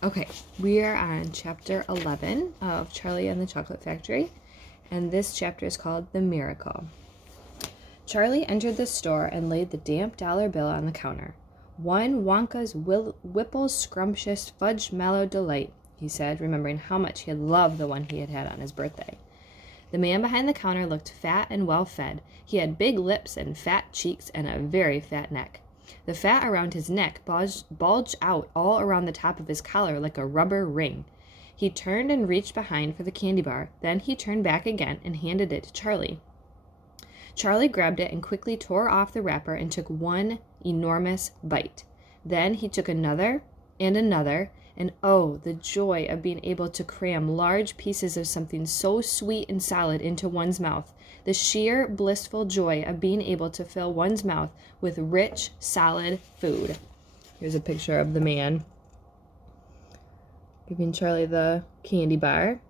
Okay, we are on chapter 11 of Charlie and the Chocolate Factory, and this chapter is called The Miracle. Charlie entered the store and laid the damp dollar bill on the counter. "One Wonka's Whipple's Scrumptious Fudge Mallow Delight," he said, remembering how much he had loved the one he had had on his birthday. The man behind the counter looked fat and well-fed. He had big lips and fat cheeks and a very fat neck. The fat around his neck bulged out all around the top of his collar like a rubber ring. He turned and reached behind for the candy bar. Then he turned back again and handed it to Charlie. Charlie grabbed it and quickly tore off the wrapper and took one enormous bite. Then he took another and another, and oh, the joy of being able to cram large pieces of something so sweet and solid into one's mouth. The sheer blissful joy of being able to fill one's mouth with rich, solid food. Here's a picture of the man giving Charlie the candy bar.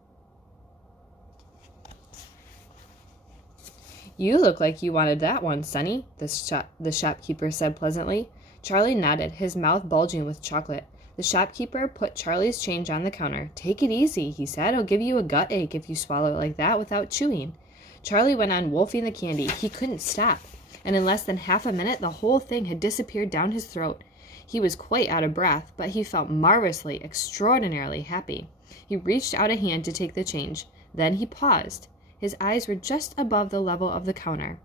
"You look like you wanted that one, Sonny," the shopkeeper said pleasantly. Charlie nodded, his mouth bulging with chocolate. The shopkeeper put Charlie's change on the counter. "Take it easy," he said. "It'll give you a gut ache if you swallow it like that without chewing." Charlie went on wolfing the candy. He couldn't stop, and in less than half a minute the whole thing had disappeared down his throat. He was quite out of breath, but he felt marvelously, extraordinarily happy. He reached out a hand to take the change. Then he paused. His eyes were just above the level of the counter.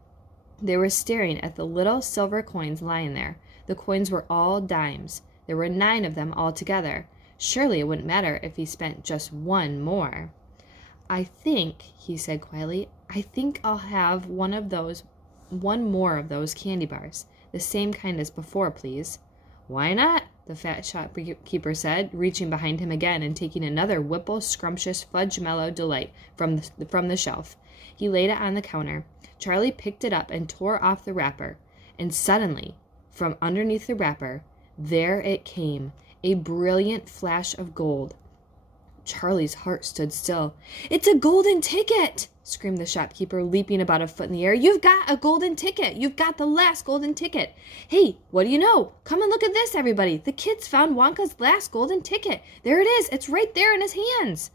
They were staring at the little silver coins lying there. The coins were all dimes. There were 9 of them altogether. Surely it wouldn't matter if he spent just one more. "I think," he said quietly, "I think I'll have one more of those candy bars. The same kind as before, please." "Why not?" the fat shopkeeper said, reaching behind him again and taking another Whipple Scrumptious Fudge Mallow Delight from the shelf. He laid it on the counter. Charlie picked it up and tore off the wrapper. And suddenly, from underneath the wrapper, there it came, a brilliant flash of gold. Charlie's heart stood still. "It's a golden ticket!" screamed the shopkeeper, leaping about a foot in the air. "You've got a golden ticket! You've got the last golden ticket! Hey, what do you know? Come and look at this, everybody! The kids found Wonka's last golden ticket! There it is! It's right there in his hands!"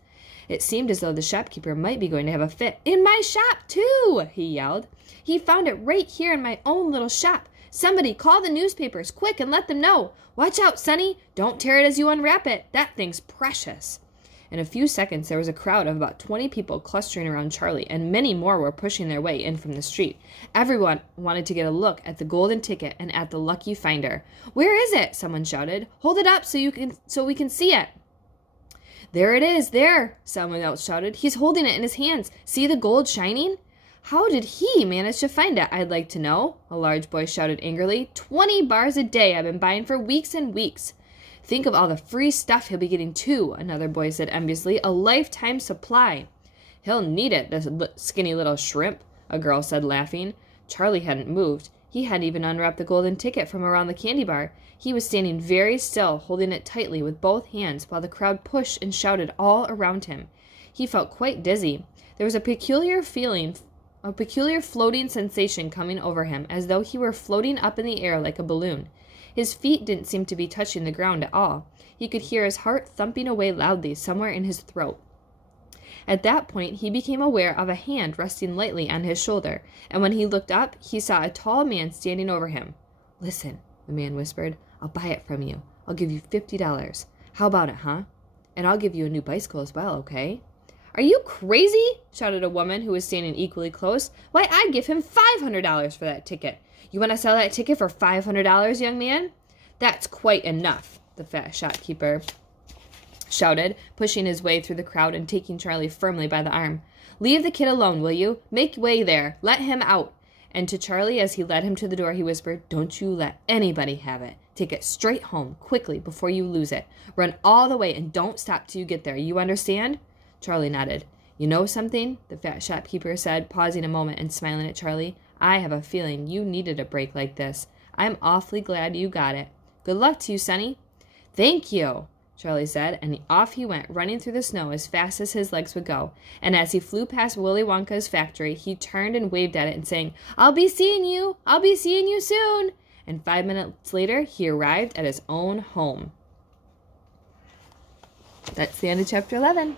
It seemed as though the shopkeeper might be going to have a fit. "In my shop, too!" he yelled. "He found it right here in my own little shop. Somebody call the newspapers, quick, and let them know. Watch out, Sonny! Don't tear it as you unwrap it. That thing's precious." In a few seconds, there was a crowd of about 20 people clustering around Charlie, and many more were pushing their way in from the street. Everyone wanted to get a look at the golden ticket and at the lucky finder. "Where is it?" someone shouted. "Hold it up so we can see it." "There it is, there," someone else shouted. "He's holding it in his hands. See the gold shining?" "How did he manage to find it, I'd like to know?" a large boy shouted angrily. 20 bars a day I've been buying for weeks and weeks." "Think of all the free stuff he'll be getting, too," another boy said enviously. "A lifetime supply." "He'll need it, this skinny little shrimp," a girl said, laughing. Charlie hadn't moved. He hadn't even unwrapped the golden ticket from around the candy bar. He was standing very still, holding it tightly with both hands, while the crowd pushed and shouted all around him. He felt quite dizzy. There was a peculiar floating sensation coming over him, as though he were floating up in the air like a balloon. His feet didn't seem to be touching the ground at all. He could hear his heart thumping away loudly somewhere in his throat. At that point, he became aware of a hand resting lightly on his shoulder, and when he looked up, he saw a tall man standing over him. "Listen," the man whispered. "I'll buy it from you. I'll give you $50. How about it, huh? And I'll give you a new bicycle as well, okay?" "Are you crazy?" shouted a woman who was standing equally close. "Why, I'd give him $500 for that ticket. You want to sell that ticket for $500, young man?" "That's quite enough," the fat shopkeeper shouted, pushing his way through the crowd and taking Charlie firmly by the arm. "Leave the kid alone, will you? Make way there. Let him out." And to Charlie, as he led him to the door, he whispered, "Don't you let anybody have it. Take it straight home, quickly, before you lose it. Run all the way and don't stop till you get there. You understand?" Charlie nodded. "You know something?" the fat shopkeeper said, pausing a moment and smiling at Charlie. "I have a feeling you needed a break like this. I'm awfully glad you got it. Good luck to you, Sonny." "Thank you," Charlie said, and off he went, running through the snow as fast as his legs would go. And as he flew past Willy Wonka's factory, he turned and waved at it and sang, I'll be seeing you soon." And 5 minutes later, he arrived at his own home. That's the end of chapter 11.